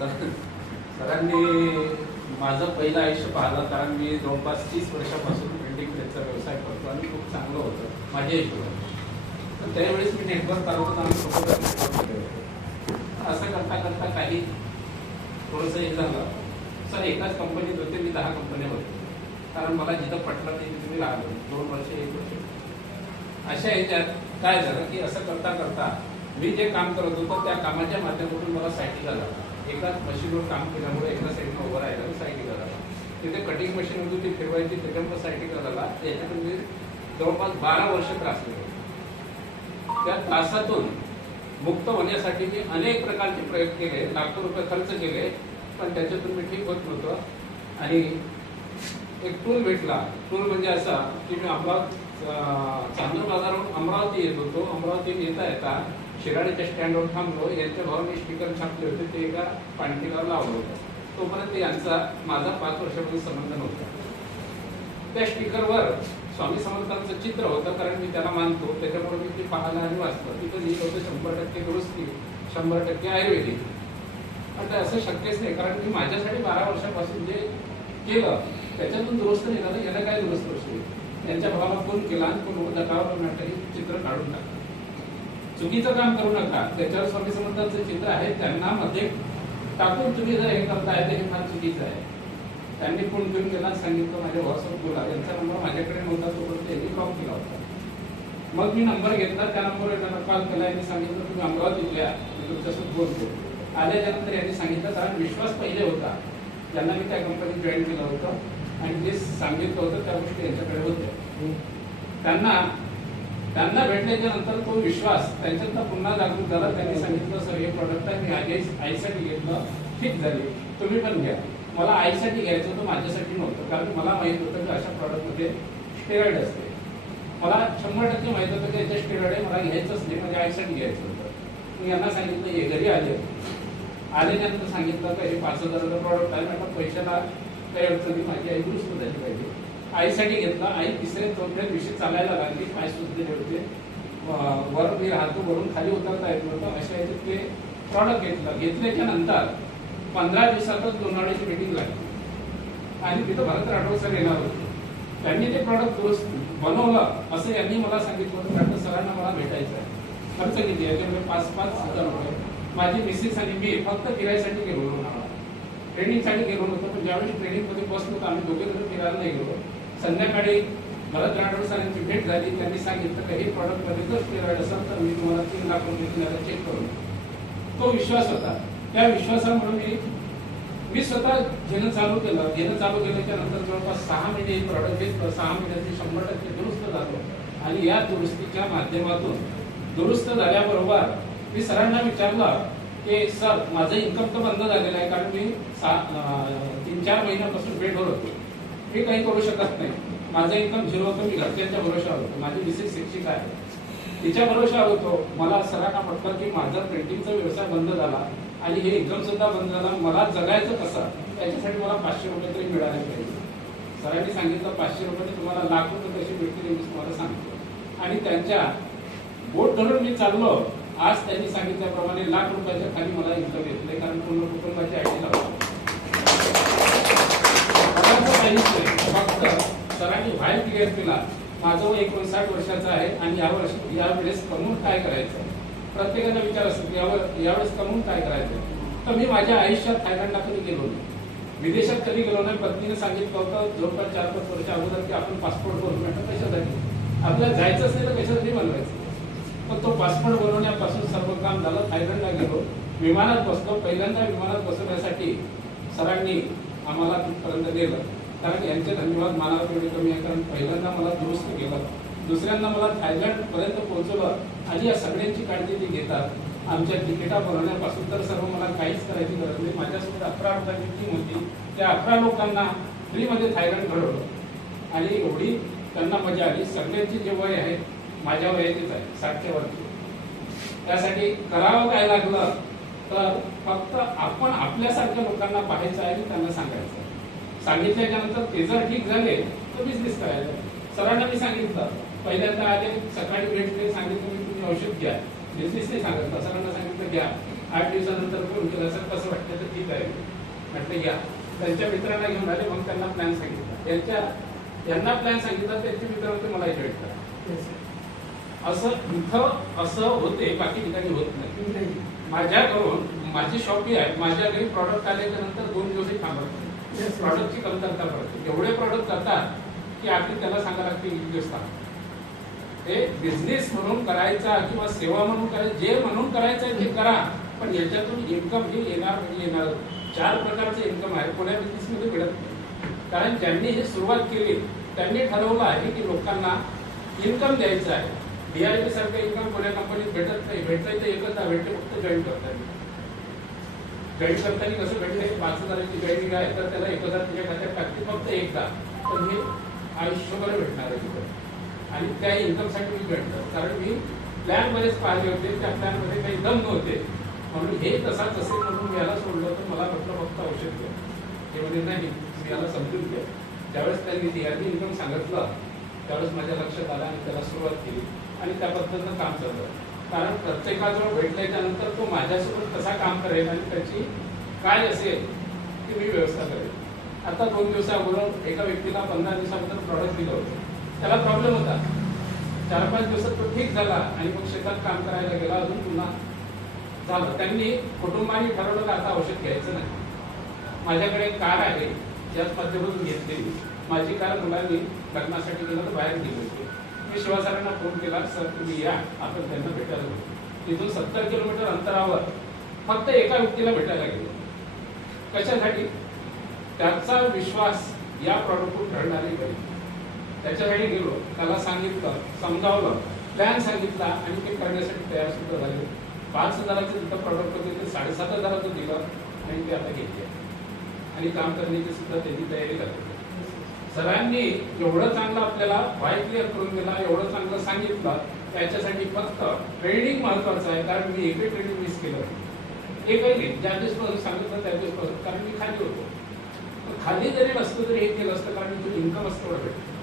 सरांनी माझं पहिलं आयुष्य पाहिलं, कारण मी जवळपास 30 वर्षापासून प्रिंटिंग प्रेसचा व्यवसाय करतो आणि खूप चांगलं होतं माझ्या हिशोबाने. तर त्यावेळेस मी नेटवर्क चालवतो आणि सोबत असं करता करता काही थोडंसं हे झालं. सर एकाच कंपनीत होते, मी 10 कंपन्या होते, कारण मला जिथं पटलं तिथे मी राहिलो 2 वर्ष 1 वर्ष. अशा ह्याच्यात काय झालं की असं करता करता मी जे काम करत होतो त्या कामाच्या माध्यमातून मला सायटिका झाला. एकाच मशीनवर काम केल्यामुळे एका साईडनं उभं राहिलं सायटिका झाला. तिथे कटिंग मशीन होती ती फिरवायची, त्याच्यामुळे सायटिका झाला. याच्यामध्ये जवळपास 12 वर्ष त्रास केले. त्या त्रासातून मुक्त होण्यासाठी मी अनेक प्रकारचे प्रयोग केले, लाखो रुपये खर्च केले, पण त्याच्यातून मी ठीक होत नव्हतं. आणि एक टूल भेटला. टूल म्हणजे असा की मी आपला चांदूर बाजारावरून अमरावती येत होतो. अमरावतीत येता येता शिराळीच्या स्टँडवर थांबलो. यांच्या भावाने स्टिकर छापले होते, ते एका पाणठीला लावलं होतं. तोपर्यंत यांचा माझा 5 वर्षापासून संबंध नव्हता. त्या स्टिकरवर स्वामी समर्थांचं चित्र होतं, कारण मी त्याला मानतो, त्याच्यामुळे मी ते पाहायला आणि वाचलं. तिथं लिहिलं होतं 100% दुरुस्ती, 100% आयुर्वेदिक. पण ते असं शक्यच नाही, कारण मी माझ्यासाठी 12 वर्षापासून जे केलं त्याच्यातून दुरुस्त निघालं. याला काय दुरुस्त असतो? त्यांच्या भावाला फोन केला आणि फोनवर दटावर चित्र काढून टाकलं. चुकीचं काम करू नका. त्याच्यावर स्वामी समर्थांचं चित्र आहे, त्यांना मध्ये टाकून तुम्ही जर हे करताय तर हे फार चुकीचं आहे. त्यांनी फोन घेऊन गेला, सांगितलं माझ्या व्हॉट्सअप बोला. यांचा नंबर माझ्याकडे नव्हता, तोपर्यंत त्यांनी ब्लॉक केला होता. मग मी नंबर घेतला, त्या नंबरवर त्यांना कॉल केला. यांनी सांगितलं तुम्ही अमरावतीत या, मी तुमच्यासोबत बोलतो. आल्याच्यानंतर यांनी सांगितलं, कारण विश्वास पहिले होता, ज्यांना मी त्या कंपनीत जॉईन केलं होतं आणि जे सांगितलं होतं त्या गोष्टी यांच्याकडे होत्या. त्यांना भेटल्याच्या नंतर तो विश्वास त्यांच्यातला पुन्हा जागृत झाला. त्यांनी सांगितलं सर हे प्रोडक्ट आहे, मी आईसाठी घेतलं, ठीक झाली, तुम्ही पण घ्या. मला आईसाठी घ्यायचं होतं, माझ्यासाठी नव्हतं, कारण मला माहित होतं की अशा प्रॉडक्टमध्ये स्टेरॉइड असते. मला 100% माहित होतं की याच्या स्टेरॉइड आहे, मला घ्यायचंच नाही, माझ्या आईसाठी घ्यायचं होतं. मी यांना सांगितलं हे घरी आल्यानंतर सांगितलं की हे 5,000चं प्रॉडक्ट आहे, माझ्या पैशाला काही अडचण नाही, माझी आई दुरुस्त झाली पाहिजे. आईसाठी घेतला. आई 3-4 दिवशी चालायला लागली, पाय सुचलेले होते, वर मी राहतो वरून खाली उतरता येत नव्हतं. अशा याच्यात ते प्रॉडक्ट घेतलं. घेतल्याच्या नंतर 15 दिवसातच लोणावळ्याची मीटिंग लागली आणि तिथं भरत राठोड सर येणार होते. त्यांनी ते प्रॉडक्ट दुरुस्त बनवलं असं यांनी मला सांगितलं होतं. डॉक्टर सरांना मला भेटायचं आहे. खर्च किती आहे? त्यामुळे 5,000 रुपये. माझी मिसेस आणि मी फक्त फिरायसाठी गेलो लोणावळा, ट्रेनिंगसाठी गेलो नव्हतो. पण ज्यावेळी ट्रेनिंगमध्ये बसलो आम्ही दोघे जण फिरायला नाही गेलो. संध्याकाळी भरत राठोड सरांची भेट झाली. त्यांनी सांगितलं की हे प्रॉडक्टमध्ये जर स्टेरॉइड असेल तर मी तुम्हाला 3 लाख रुपये चेक करून. तो विश्वास होता. त्या विश्वासामुळे मी स्वतः घेणं चालू केल्याच्या नंतर जवळपास 6 महिने हे प्रॉडक्ट घेतलं. 6 महिन्याचे 100% दुरुस्त झालो. आणि या दुरुस्तीच्या माध्यमातून दुरुस्त झाल्याबरोबर मी सरांना विचारलं की सर माझं इन्कम तर बंद झालेलं आहे, कारण मी 3-4 महिन्यापासून बेडवर होतो, मी काही करू शकत नाही. माझं इन्कम 0 होतं. मी घरच्यांच्या भरोशावर होतो. माझी मिसेस शिक्षिका आहे, तिच्या भरोशावर होतो. मला सरांना म्हटलं की माझा प्रिंटिंगचा व्यवसाय बंद झाला आणि हे इन्कम सुद्धा बंद झाला, मला जगायचं कसं? त्याच्यासाठी मला 500 रुपये तरी मिळाले पाहिजे. सरांनी सांगितलं 500 रुपये तुम्हाला लाख रुपये कसे मिळतील मी तुम्हाला सांगतो. आणि त्यांच्या बोट धरून मी चाललो. आज त्यांनी सांगितल्याप्रमाणे लाख रुपयाच्या खाली मला इन्कम येत नाही, कारण पूर्ण कुटुंबाची आयडी लावतो. फक्त सरांनी व्हाईल क्लिअर केला. माझं वय 59 वर्षाचं आहे आणि यावेळेस कमवून काय करायचं? प्रत्येकाचा विचार असतो की यावेळेस कमवून काय करायचं. तर मी माझ्या आयुष्यात थायलंडला कधी गेलो नाही, विदेशात कधी गेलो नाही. पत्नीने सांगितलं होतं जवळपास 4-5 वर्ष अगोदर की आपण पासपोर्ट बनवू. म्हटलं कशासाठी? आपल्याला जायचंच नाही तर कशासाठी बनवायचं? पण तो पासपोर्ट बनवण्यापासून सर्व काम झालं. थायलंडला गेलो, विमानात बसलो. पहिल्यांदा विमानात बसवण्यासाठी सरांनी आम्हाला तिथपर्यंत नेलं, कारण यांचे धन्यवाद मानावे तेवढे कमी आहे. कारण पहिल्यांदा मला दुरुस्त केलं, दुसऱ्यांदा मला थायलंड पर्यंत पोहोचवलं. आणि या सगळ्यांची काळजी ते घेतात. आमच्या तिकिटा बनवण्यापासून तर सर्व मला काहीच करायची गरज नाही. माझ्यासोबत 11 लोकांची टीम होती. त्या 11 लोकांना फ्रीमध्ये थायलंड घडवलं आणि एवढी त्यांना मजा आली. सगळ्यांची जे वय आहे माझ्या वयाचीच आहे, 60च्या वरती. त्यासाठी करावं काय लागलं तर फक्त आपण आपल्यासारख्या लोकांना पाहायचं आहे आणि त्यांना सांगायचं. सांगितल्याच्या नंतर ते जर ठीक झाले तर बिझनेस करायचा. सरांना मी सांगितलं, पहिल्यांदा आले, सकाळी भेटले, सांगितलं मी तुम्ही औषध घ्या. बिझनेस नाही सांगितलं, सरांना सांगितलं घ्या. 8 दिवसानंतर फोन केला, सर कसं वाटतं? तर ठीक आहे म्हटलं या. त्यांच्या मित्रांना घेऊन आले, मग त्यांना प्लॅन सांगितला, यांना प्लॅन सांगितला, त्यांचे मित्र होते मला जॉईन करा. असं इथं असं होते, बाकी ठिकाणी होत नाही. माझ्याकडून माझी शॉपी आहे, माझ्या घरी प्रॉडक्ट आल्याच्या नंतर 2 दिवसही थांबत प्रॉडक्टची कमतरता पडते. एवढे प्रॉडक्ट करतात की आधी त्याला सांगा लागते 1 दिवस थांब. ते बिझनेस म्हणून करायचा किंवा सेवा म्हणून करायचं, जे म्हणून करायचं आहे ते करा, पण याच्यातून इन्कम हे येणार म्हणजे येणार. 4 प्रकारचे इन्कम आहे, कोण्या बिझनेसमध्ये मिळत नाही. कारण ज्यांनी हे सुरुवात केली त्यांनी ठरवलं आहे की लोकांना इन्कम द्यायचं आहे. DIP सारखं इन्कम कोण्या कंपनीत भेटत नाही. भेटतंय तर एकच भेटते, फक्त जॉईन करताना. जॉईन करताना कसं भेटतंय, 5,000ची जॉईनिंग आहे तर त्याला 1,000 तुझ्या खात्यात टाकते फक्त एकदा, पण हे आयुष्यभर भेटणार आहे तिथं. आणि त्या इन्कमसाठी मी भेटतो, कारण मी प्लॅन बरेच पाहिले होते, त्या प्लॅनमध्ये काही दम नव्हते, म्हणून हे तसाच असेल म्हणून मी याला सोडलं. तर मला म्हटलं फक्त औषध घ्या. ते म्हणजे नाही, मी याला समजून घ्या. ज्यावेळेस त्यांनी DIP इन्कम सांगितलं त्यावेळेस माझ्या लक्षात आलं आणि त्याला सुरुवात केली आणि त्या पद्धतीनं काम चाललं. कारण प्रत्येकाजवळ भेटल्याच्या नंतर तो माझ्यासोबत कसा काम करेल आणि त्याची काय असेल ती मी व्यवस्था करेल. आता 2 दिवसाअगोदर एका व्यक्तीला 15 दिवसानंतर प्रॉडक्ट दिलं होतं. त्याला प्रॉब्लेम होता, 4-5 दिवसात तो ठीक झाला आणि मग शेतात काम करायला गेला, अजून पुन्हा झालं. त्यांनी कुटुंबाने ठरवलं की आता औषध घ्यायचं नाही. माझ्याकडे कार आहे, याच माध्यमातून घेतलेली. माझी कार मुलांनी लग्नासाठी गेलं तर बाहेर गेली होती. मी शिवासरांना फोन केला, सर तुम्ही या, आपण त्यांना भेटायला गेलो. तिथून 70 किलोमीटर अंतरावर फक्त एका व्यक्तीला भेटायला गेलो. कशासाठी? त्याचा विश्वास या प्रॉडक्टवर ठरणारी पाहिजे. त्याच्यासाठी गेलो, त्याला सांगितलं, समजावलं, प्लॅन सांगितला आणि ते करण्यासाठी तयार सुद्धा झाले. 5,000चं तिथं प्रॉडक्ट होते ते 7,500चं दिलं आणि ते आता घेतले आणि काम करण्याची सुद्धा त्यांनी तयारी करते. सरांनी एवढं चांगलं आपल्याला व्हाय क्लिअर करून दिला, एवढं चांगलं सांगितलं, त्याच्यासाठी फक्त ट्रेनिंग महत्वाचं आहे. कारण मी एकही ट्रेनिंग मिस केलं एकही नाही. ज्या दिवसपासून सांगितलं त्या दिवसपासून, कारण मी खाली होतो. खाली जरी नसतं तरी हे केलं असतं, कारण इथून इन्कम असतं तेवढं भेटतं.